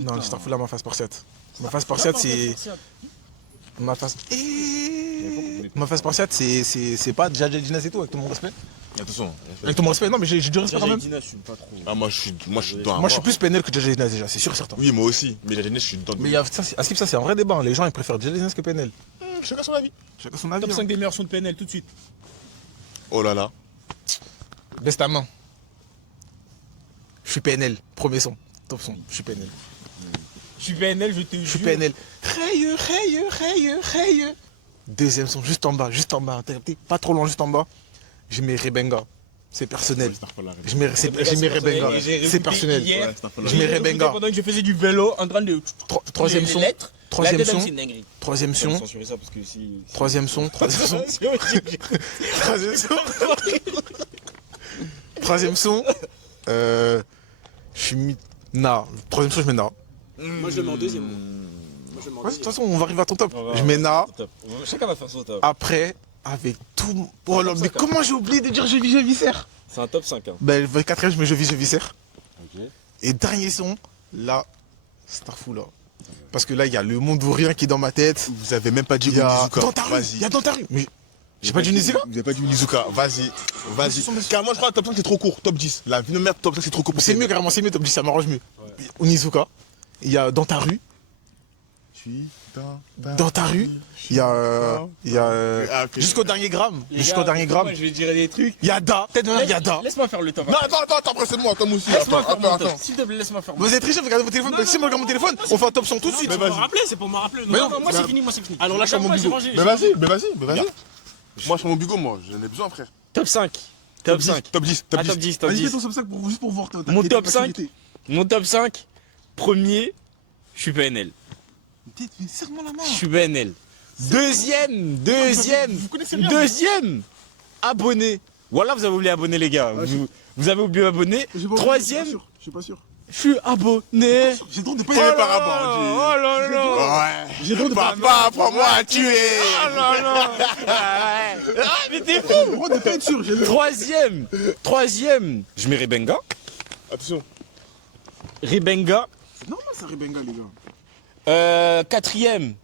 Non, je t'en fous là, ma face spartiate. Ma face spartiate, c'est. Ma face. Ma face spartiate, c'est pas déjà Gines et tout, avec tout mon respect. Attention. Avec tout mon respect, non, mais j'ai du respect quand même. Dina, je suis pas trop. Ah, moi, je suis dedans. Moi, je suis plus PNL que Jaja Gines déjà, c'est sûr et certain. Oui, moi aussi. Mais la jeunesse, je suis dedans. Mais il y a, ça, Askip, ça c'est un vrai débat. Hein. Les gens ils préfèrent Jaja Gines que PNL. Chacun son avis. Chacun son avis. Top Hein. 5 des meilleurs sons de PNL tout de suite. Oh là là. Baisse ta main. Je suis PNL. Premier son. Top son. Je suis PNL. Je suis PNL, je te Je suis PNL. Hey. Deuxième son, juste en bas. T'as capté? Pas trop loin, juste en bas. Je mets Rebenga. C'est personnel. Je mets Rebenga. C'est personnel. Je mets Rebenga. Pendant que je faisais du vélo en train de. Troisième les son. lettres. Troisième La tête, son. c'est une dinguerie. Troisième Je vais son. censurer ça parce que si. Troisième son. Troisième son. Troisième son. Je suis mis. Na. Troisième son, je mets Na. Moi je le mets en deuxième. Ouais, de toute façon, on va arriver à ton top. Je mets Na. Chacun va faire son top. Après, avec tout. Oh là, mais comment j'ai oublié de dire je vis, viscère? C'est un top 5. Hein. Ben, le quatrième, je mets je vis, viscère. Et dernier son, là, Starfou là. Parce que là, il y a le monde ou rien qui est dans ma tête. Vous avez même pas dit Il y a Onizuka. dans ta rue. Vas-y. Il y a dans ta rue. Mais j'ai pas dit Nizuka. Vous avez pas dit Onizuka. Vas-y. Car moi, je crois que top 5 c'est trop court. Top 10. La vie de merde, top 5 c'est trop court. C'est mieux carrément, c'est mieux, top 10, ça m'arrange mieux. Onizuka. Il y a dans ta rue. Dans ta rue. Il y a. Ah, ok. Jusqu'au dernier gramme. Les Jusqu'au gars, dernier gramme. moi, je vais dire des trucs. Il y a Da. Tête de mer, il y a Da. Laisse-moi faire le top. Non, attends, presse-moi, toi aussi. Laisse-moi faire mon Attends. top. S'il te plaît, laisse-moi faire mon Vous êtes triché, vous regardez votre téléphone. Si moi je regarde mon téléphone, on fait un top 100 tout de suite. C'est pour me rappeler, c'est pour me rappeler. Mais non, moi mais- c'est fini, moi c'est fini. Alors là, je suis à mon Moi, j'ai bigot. rangé. Mais vas-y. Moi, je suis mon bigot, moi. J'en ai besoin, frère. Top 5. Top 5. Top 10. Ah, top 10, top 10. top 5 juste pour voir. Mon top 5. Mon top 5. Premier, je suis PNL. Serre-moi la main. Je suis PNL. Deuxième. Abonné. Voilà, vous avez oublié abonner, les gars. Vous avez oublié abonner. Troisième, Je suis pas sûr. je suis abonné. J'ai le droit de pas Il est Oh par là rapport. là. Ouais. Papa, apprends-moi à tuer. Oh là là. Ah, mais t'es fou. le droit de pas être sûr. Troisième, je mets Rebenga. Attention. Rebenga. C'est normal ça, Rebenga, les gars. Quatrième.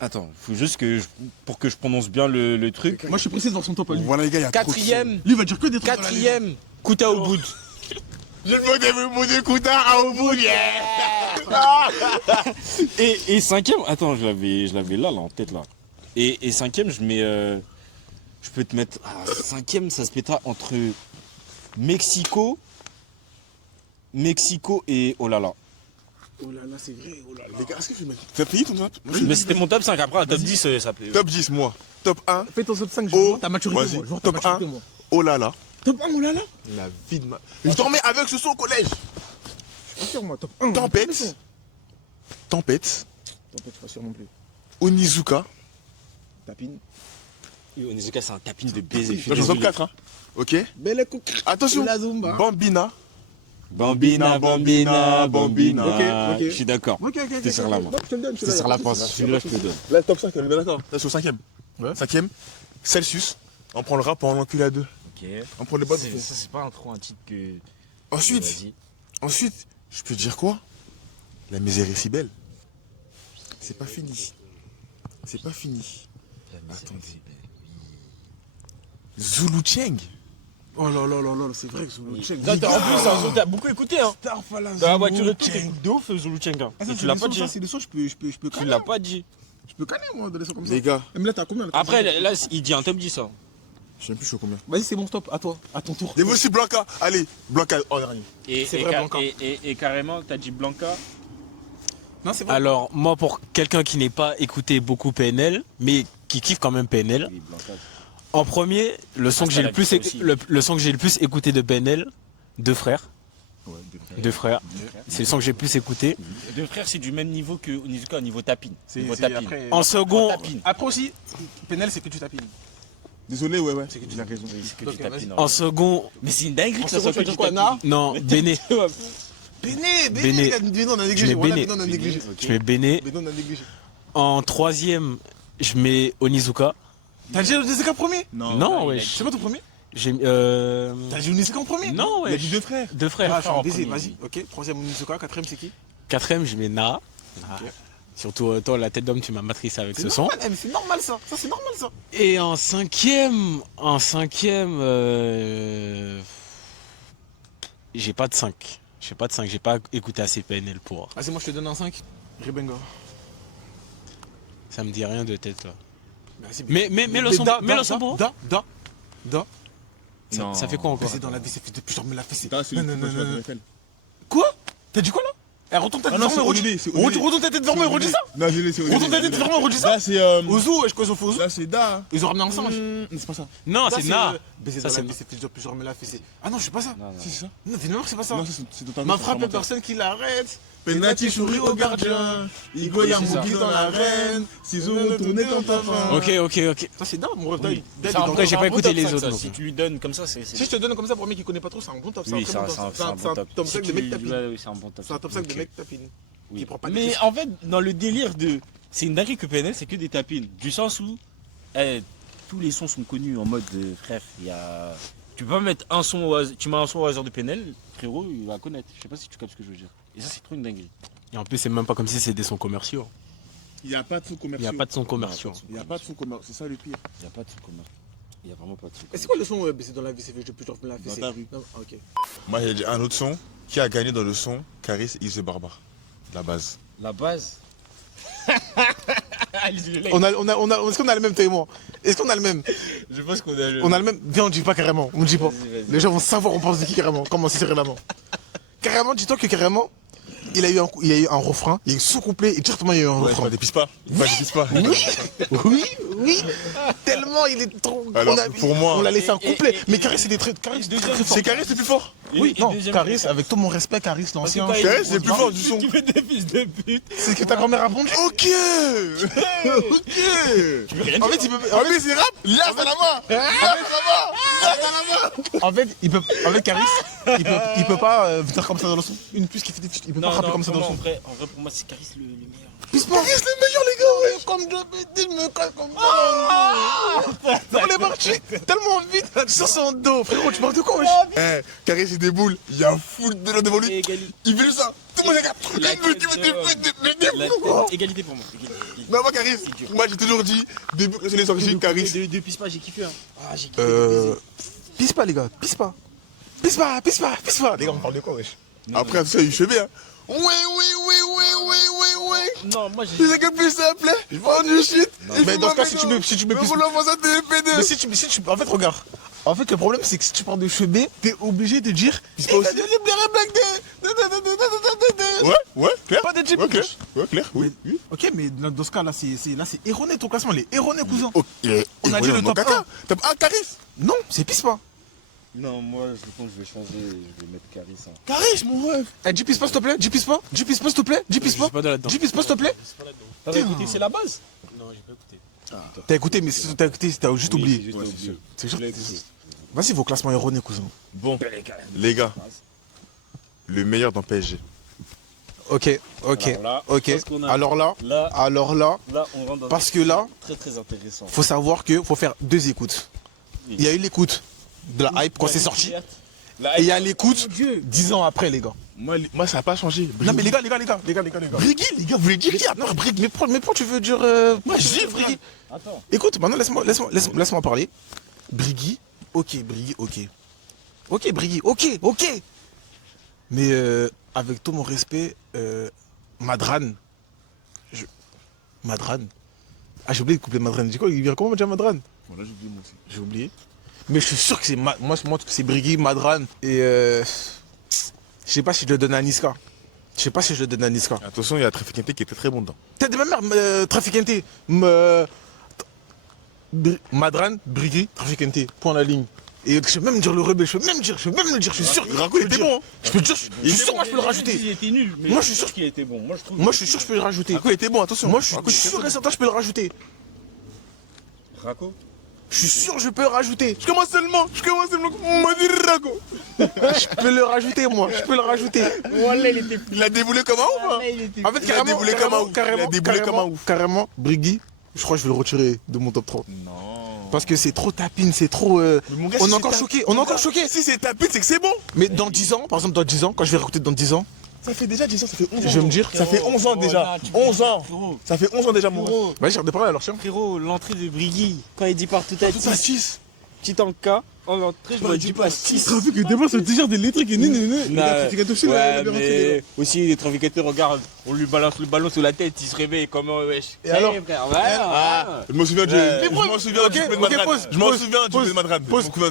Attends, faut juste que pour que je prononce bien le truc. Moi je suis pressé de voir son top à lui. Voilà, les gars, il y a trop de Quatrième, Lui il va dire que des trucs. quatrième, Kouta au bout. Je me devais vous écouter au bout, Et cinquième, attends, je l'avais là en tête là. Et cinquième, je mets, je peux te mettre, cinquième, ça se mettra entre Mexico et oh là là. Oh là là, c'est vrai. Oh là là. Les gars, est-ce que je vais mettre. T'as payé ton top? Mais c'était mon top 5, après, top 10, ça peut. Top 10, moi. Top 1. Fais ton top 5, je Oh, veux voir ta maturité. vas-y. Moi. Je veux voir ta Top maturité, 1. moi. Oh là là. Top 1, oh là là. La vie de ma. Je dormais avec ce son au collège. Je suis pas sûr, moi. Top 1. Tempête. Tempête, je suis pas sûr non plus. Onizuka. Tapine. Onizuka, c'est un tapine de baiser. Je suis Là, j'en désolé. top 4, hein. Ok. Belle coupe. Attention. La Zumba. Bambina. Bambina, Bambina, Bambina. Ok. Je suis d'accord. Ok. T'es sur la main. Non, je te le donne. T'es sur la pince. Celui-là, je te le donne. Là, top 5, on est bien d'accord. Là, c'est au 5ème. Ouais. 5ème. Celsius. On prend le rap pour en enculer à 2. Ok. On prend les bonnes. Ça, c'est pas trop un titre que. Ensuite, Vas-y. ensuite, je peux te dire quoi? La misère est si belle. C'est pas fini. C'est pas fini. Attendez. Zulu Cheng. Oh là là là là, c'est vrai que Zulu Cheng. En plus, c'est un son que t'as beaucoup écouté, hein. Starfala Dans la voiture Zulu et tout, Cheng. t'écoutes de ouf Zulu Cheng. Ah, ça, Et c'est tu l'as des pas sons, dit. ça, c'est des sons, je peux Tu canner. l'as pas dit. Je peux canner, moi, de des sons comme ça. Les gars, Mais là, t'as combien là? Après, là, il dit un top 10, ça. je sais plus, je suis au combien. Vas-y, c'est bon, stop. À toi. À ton tour. Et aussi Blanca. Allez, Blanca en dernier. C'est vrai, Blanca. Et carrément, t'as dit Blanca. Non, c'est vrai. Alors, moi, pour quelqu'un qui n'est pas écouté beaucoup PNL, mais qui kiffe quand même PNL, Oui, Blanca. en premier, le son que j'ai le plus, aussi. le son que j'ai le plus écouté de PNL, Deux Frères. Ouais, Deux Frères. C'est le son que j'ai le plus écouté. Deux frères, c'est du même niveau que Onizuka au niveau tapine. C'est Niveau c'est tapine. après. En second, Tapine. Après aussi, Penel, c'est que tu tapines. Désolé, ouais. C'est que tu Il a raison. Oui, c'est que Ok, du tapine. en second, Mais c'est une dinguerie que ça second, soit tu que dis du quoi, tapine. Na non, Béné. Béné, Béné. Béné, on a négligé. mets Voilà, Béné. Béné, on a négligé. Je mets Béné. Béné, on a négligé. En troisième, je mets Onizuka. T'as dit Onizuka en premier? Non, il a ouais. dit- C'est quoi ton premier? J'ai T'as dit Onizuka en premier? Non, Il a ouais. dit deux frères. Deux frères. Ah, je suis en un baiser, premier. vas-y. Ok, troisième Onizuka, quatrième c'est qui? Quatrième, je mets Na. Ok. Surtout toi, la tête d'homme, tu m'as matricé avec C'est ce son. normal, mais c'est normal ça. Ça, c'est normal ça. Et en cinquième, j'ai pas de 5. J'ai pas de 5, j'ai pas écouté assez PNL pour. Vas-y, moi je te donne un 5. Ribenga. Ça me dit rien de tête là. Vas-y, Mais le son, Da, mais da, le son da, pour. Da. Non. Ça fait quoi encore? Baiser dans la vie, ça fait depuis que je remets la fessée. Ah, c'est Non, le non, non, non. NFL. Quoi? T'as dit quoi là? Eh, retourne ta tête non, devant moi, c'est redis. Olivier, c'est Olivier. Retourne ta tête devant moi, redis ça. Non, je l'ai, c'est Retourne ta tête devant moi, redis ça. Là, c'est. Ozu, je crois qu'ils ont fait Ozu. Là, c'est Da. Ils ont ramené un singe. C'est pas ça. Non, Ça, c'est Na. Baiser Ça, dans c'est la vie, ça fait depuis que je remets la fessée. Ah non, je suis pas ça. Non, non. Si, c'est ça. Non, évidemment que c'est pas ça. Non, c'est totalement. Ma frappe, personne qui l'arrête. Penalty, souris au gardien. Igo, y'a C'est ça. Mouki dans l'arène. Ciseaux retournés quand t'as faim. Ok. Ça, c'est dingue, mon rêve. C'est un Après, j'ai bon- pas un bon écouté top les 5, autres, ça. donc. Si tu lui donnes comme ça, Si je te donne comme ça pour un mec qui connaît pas trop, c'est un bon top. Oui, c'est c'est un un très bon top. C'est un bon top. top Si 5 de tu mecs lui- tapis. ouais, oui, c'est un bon top. C'est un top 5 de Ok. mecs tapines. Oui. Qui prend pas de Mais décision. en fait, dans le délire de. C'est une dinguerie que PNL, c'est que des tapines. Du sens où tous les sons sont connus en mode frère, il y a. Tu peux pas mettre un son au hasard. Tu mets un son au hasard de PNL, frérot, il va connaître. Je sais pas si tu captes ce que je veux dire. Et ça, c'est trop une dinguerie. Et en plus, c'est même pas comme si c'est des sons commerciaux. Il n'y a pas de sous Il commerciaux. n'y a pas de sons commerciaux. Il n'y a pas de sous commerciaux. C'est ça le pire. Il n'y a pas de sons commun. Il y a vraiment pas de sons Et c'est quoi le son baiser dans la vie, c'est fait depuis que je remets la fessée? ta rue. Non, ok. Moi, j'ai dit un autre son qui a gagné dans le son Caris et The Barbare. La base. La base. Est-ce qu'on a le même, toi et moi? Est-ce qu'on a le même? Je pense qu'on a le. On a le même. Viens, on dit pas carrément. On dit pas. Vas-y. Les gens vont savoir on pense de qui carrément. Comment c'est serrer la main. Carrément, dis-toi que carrément, il a eu un refrain, il y a eu sous-couplet et directement il y a eu un Ouais, refrain. je dépisse pas. Moi, je dépisse pas. Oui. Tellement il est trop. Alors, on a- pour moi- On l'a laissé un Et- couplet. et- Mais Caris, c'est des trucs. Caris, c'est très, très fort. C'est Caris le plus fort. Oui, Et non, deuxième- Caris, avec tout mon respect, Caris, l'ancien. Parce que Caris, c'est le plus fort du son. Tu fais des fils de pute. C'est ce que ta grand-mère a répondu. Ok. Ok. En fait, il peut. Ah oui, c'est rap. Là, c'est la main. En fait, Caris, il peut pas venir comme ça dans le son. Une puce qui fait des fiches, il peut pas rapper comme ça dans le son. En vrai, pour moi, c'est Caris le meilleur. Caris, le meilleur, les gars, ouais. Comme je me casse comme ça. Non, on est parti tellement vite sur son dos. Frérot, tu parles de quoi, wesh? Eh, Caris, il déboule. Il y a foule de gens devant lui. Égalité. Il fait ça. Tout le monde regarde. Égalité pour moi. Non, moi, Caris. Moi, j'ai toujours dit, depuis que je l'ai sorti, Caris. Depuis pas, j'ai kiffé. Ah, j'ai kiffé. Pisse pas, les gars, pisse pas. Pisse pas. Les gars, on parle de quoi, wesh? Après, ça, il cheveux, hein. Oui. Non, moi, Tu sais que plus simple, je vends du shit. Mais dans ce cas, si tu mets Mais pisse. vous l'envoie TPD. Mais si tu. En fait, regarde. En fait, le problème, c'est que si tu parles de cheveux, t'es obligé de dire. pas aussi. Ouais, clair. Pas de J-pop. Ouais, clair. Ouais, clair, oui. Ok, mais dans ce cas, là, c'est erroné ton classement. Il est erroné, cousin. Ok. On a dit le top caca. Top 1, Caris. Non, c'est pisse pas. Non, moi, je pense que je vais changer. Je vais mettre Caris. Caris, mon rêve. Eh, J pisse pas, s'il te plaît. J pisse pas, s'il te plaît. J pisse Je pas. suis pas là-dedans. J pisse pas, s'il te plaît. T'as écouté, c'est la base. Non, j'ai pas écouté. T'as écouté, mais si t'as écouté, t'as juste oublié. Juste oublié. C'est sûr. Je l'ai écouté. Vas-y, vos classements erronés, cousin. Bon, les gars, le meilleur dans PSG. Ok, ok, Alors là, ok. qu'est-ce qu'on a Alors là, Là, là, on rentre dans parce que là, très très intéressant. faut savoir qu'il faut faire 2 écoutes. Il y a eu l'écoute de la hype quand c'est sorti. Et il y a l'écoute 10 ans après, les gars. Moi, ça n'a pas changé. Non, mais les gars. Brigui, les gars, vous voulez dire qui? Non, Brigui, mais pourquoi tu veux dire. Moi, je dis Brigui. Attends. Écoute, maintenant, laisse-moi parler. Brigui, ok, Brigui, ok. Ok, Brigui, ok. Mais avec tout mon respect, Madran. Madran. Ah, j'ai oublié de coupler Madran. J'ai quoi? Il vient comment déjà Madran? Voilà, j'ai oublié moi aussi. J'ai oublié. Mais je suis sûr que c'est moi c'est Brigui, Madran. Et je sais pas si je le donne à Niska. Attention, il y a Trafikante qui était très bon dedans. Tête de ma mère, Trafikante. Madran, Brigui, Trafikante. Point à la ligne. Et je peux même dire le rebelle, je peux même le dire, je suis sûr. Raco, il était bon. Je peux dire, je suis sûr, moi je peux le rajouter. Il était nul, mais Moi, je suis sûr qu'il était bon. Moi je suis sûr, je peux le rajouter. Raco, il était bon, attention. Moi je suis sûr et certain, je peux le rajouter. Raco. Je suis sûr, je peux le rajouter. Je commence seulement. Moi, dis Raco. Je peux le rajouter, moi. Je peux le rajouter. Voilà, il était. Il a déboulé comme un ouf, hein. En fait, Il a déboulé comme un ouf. Il a déboulé comme un ouf. Carrément, Brigui, je crois que je vais le retirer de mon top 3. Non. Parce que c'est trop tapine, c'est trop. mon gars, On si est c'est encore choqué, on est encore choqué. Si c'est tapé, c'est que c'est bon. Mais dans 10 ans, par exemple, dans 10 ans, quand je vais réécouter dans 10 ans, Ça fait déjà 10 ans, ça fait 11 ans. je vais me dire. Ça fait 11 ans déjà. 11 ans. Ça fait 11 ans déjà, mon gars. Vas-y, j'ai parler alors, tiens. Frérot, l'entrée de Brigui, quand il dit partout à 6, petit en K, en entrée, je me dis pas 6. vu que demain, c'est déjà des lettres qui Ouais, mais aussi les traficateurs, regarde, on lui balance le ballon sous la tête, il se réveille comment wesh. Et alors frère, voilà. Je me souviens du coupé de Madrid. Je m'en souviens du coupé de Madrid.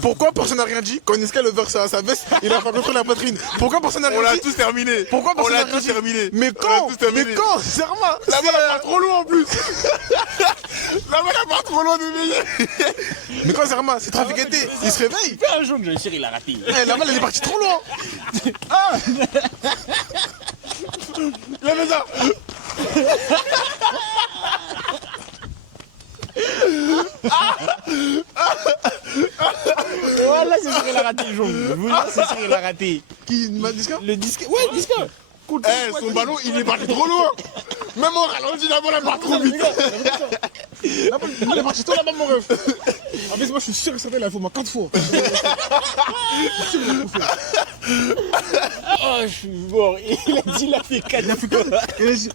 Pourquoi personne n'a rien dit quand Niska le verse à sa veste, il a rencontré la poitrine? Pourquoi personne n'a On rien l'a dit? tous terminé. Pourquoi On personne l'a n'a rien tous dit? terminé. Mais On l'a quand? tous terminé. Mais quand? Serment. La balle a pas trop loin en plus. La balle a pas trop loin de Millet. Mais quand Zerma, c'est trafiqué, il se réveille. Fais un jour que je suis il a raté. Eh, la balle elle est partie trop loin. Il a fait ça. Voilà, c'est sûr qu'il a raté le jour. Je vous jure, c'est sûr qu'il a raté. Qui m'a dit ça? Le disque, ouais, disque. Eh, son ballon, il est parti trop loin. Même en ralenti, la balle elle part trop vite. La balle elle est partie trop là-bas, mon ref. En plus, moi je suis sûr que ça fait la fois, moi 4 fois. Oh, je suis mort. Il a dit, il a fait 4.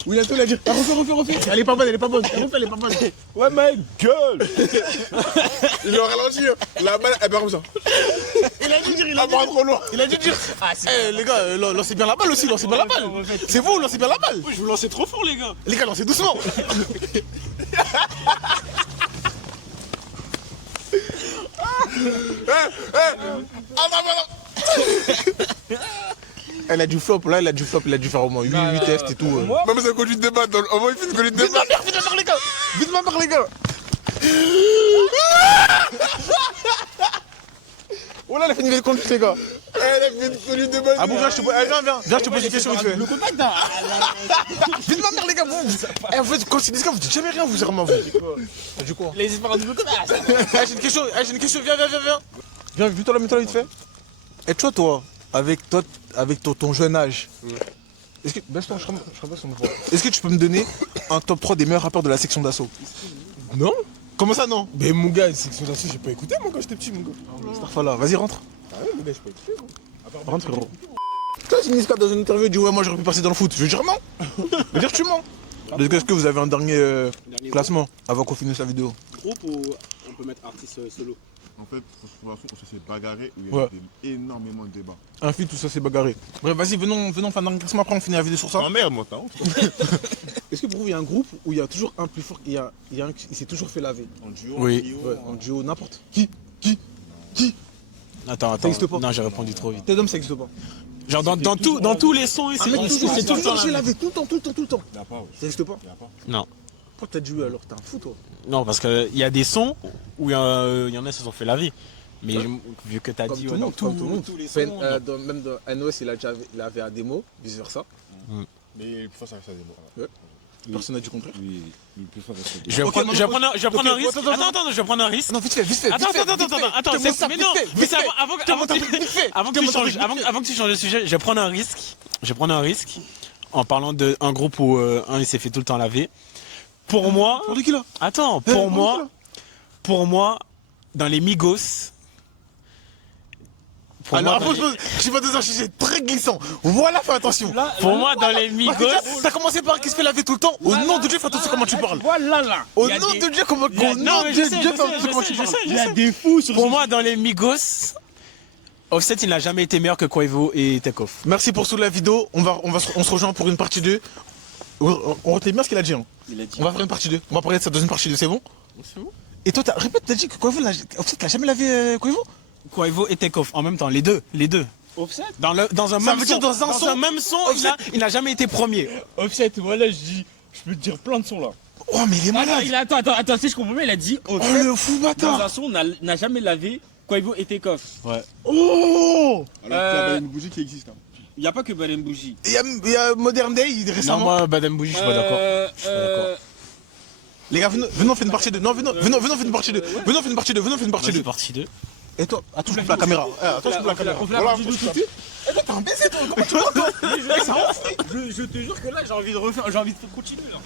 Oui, il a dit. Refais. Elle est pas bonne, elle est pas bonne. Elle est pas bonne. Ouais, ma gueule. Il est en ralenti. La balle, elle part comme ça. Il a dû dire, Elle part trop loin. Il a dû dire. Eh, les gars, lancez bien la balle aussi, lancez bien la balle. C'est vous, lancez bien la balle. Je vous lancez trop fort, les gars. Les gars, lancez doucement. Elle a du flop, là, il a du faire au moins 8 tests et tout. Même c'est un conduite de balle. Au moins, il fait une conduite de balle. Vite ma mère, les gars. Vite ma mère, les gars. Oh là, elle a fait une nouvelle conduite, les gars. Elle a fait une conduite de balle. Ah bon, viens, je te pose une question vite fait. Vite ma mère, les gars. Eh, en fait, quand c'est des gars, vous dites jamais rien, vous, vraiment, vous. T'as dit quoi? Les espérants du Blocon. Eh, j'ai une question, viens. Viens, mets-toi là, vite fait. Et toi, avec ton jeune âge, est-ce que. Baisse-toi, je serai sur mon voix. Est-ce que tu peux me donner un top 3 des meilleurs rappeurs de la section d'assaut? Non? Comment ça, non? Mais mon gars, section d'assaut, j'ai pas écouté moi quand j'étais petit, mon gars. Starfala, vas-y, rentre. Ah ouais, mon gars, j'ai pas écouté. Moi. Rentre, frérot. Toi, si Niska dans une interview dit ouais, moi j'aurais pu passer dans le foot, je veux dire non. Je veux dire tu mens. Est-ce que vous avez un dernier classement avant qu'on finisse la vidéo? Groupe ou on peut mettre artiste solo? En fait, on s'est bagarré où il y Ouais. a énormément de débats. Un feat, tout ça c'est bagarré. Bref, vas-y, venons faire un dernier classement, après on finit la vidéo sur ça. Ah merde, moi, t'as honte. Est-ce que pour vous, il y a un groupe où il y a toujours un plus fort, il y a un qui s'est toujours fait laver? En duo, Oui. en trio, Ouais, en duo, n'importe. Attends. existe pas. Non, j'ai répondu trop vite. Tes hommes, ça existe pas. Genre dans tous les sons, Un mec toujours, c'est tout le temps. je vais laver tout le temps. Il y a pas, ouais. Ça existe pas. Il y a pas. Non. Pourquoi t'as dit oui alors? T'es un fou, toi. Non, parce qu'il y a des sons où il y en a qui se sont fait laver. Mais vu que t'as Comme dit tout le monde, comme tout le monde. tous les Pen- sons, même dans NOS, il avait à démo, vice versa. Mais il faut ça reste à des mots. Ouais. Personne n'a dit le contraire. Oui, le plus fort reste le Je vais Ok, prendre non, je vais prendre un- je vais prendre un ok, risque. Attends, je vais prendre un risque. Non, vite fait, vite fait. Attends, vite fait, attends, vite fait. attends, Fais-moi ça, mais vite non, fait, mais vite c'est fait. avant Fais-moi ça, vite fait. avant que tu changes, avant que tu changes de sujet, je vais prendre un risque. Je vais prendre un risque en parlant d'un groupe où un il s'est fait tout le temps laver. Pour moi, Pour de qui là attends, pour moi, dans les Migos. Pour Alors, moi, après, je suis pas dans un sujet très glissant. Voilà, fais attention. pour moi, dans les Migos. T'as commencé par qui se fait laver tout le temps. Au nom de Dieu, fais attention comment tu parles. Voilà là. Au nom de Dieu, comment. Au Non, nom mais de je Dieu, sais, fais attention comment tu parles. Il y a des fous sur Pour moi, dans les Migos, Offset, il n'a jamais été meilleur que Quavo et Takeoff. Merci pour la vidéo. On se rejoint pour une partie 2. On retient bien ce qu'il a dit. Hein. Il a dit. On va faire une partie 2. On va parler de ça dans une partie 2, c'est bon? C'est bon. Et toi, répète, t'as dit que Quavo, Offset, t'as jamais lavé Quavo? Quavo et Takeoff en même temps, les deux. Offset. Dans un Ça même veut dire son, dans un son, même son, Offset- il n'a jamais été premier. Offset, voilà, je peux te dire plein de sons là. Oh, mais il est malade. Attends, si je comprends bien, il a dit Oh, Offset le fou dans bâtard. un son n'a jamais lavé Quavo et Takeoff. Oh. Alors qu'il y a une bougie qui existe. Hein. Il n'y a pas que Balem Bougie. Il y a Modern Day Non, récemment. moi, Badem Bougie, je suis pas d'accord. Les gars, venons, on fait une partie 2. Non, venons, on fait une partie 2. Venons, on fait une partie 2. Venons, on fait une partie 2. Partie 2. Et toi, attends, je coupe la caméra. Attends, je coupe la caméra. On fait la partie 2 tout de suite. Eh, mais t'es un baiser, toi. Comment tu vois, toi? Je te jure que là, j'ai envie de continuer là.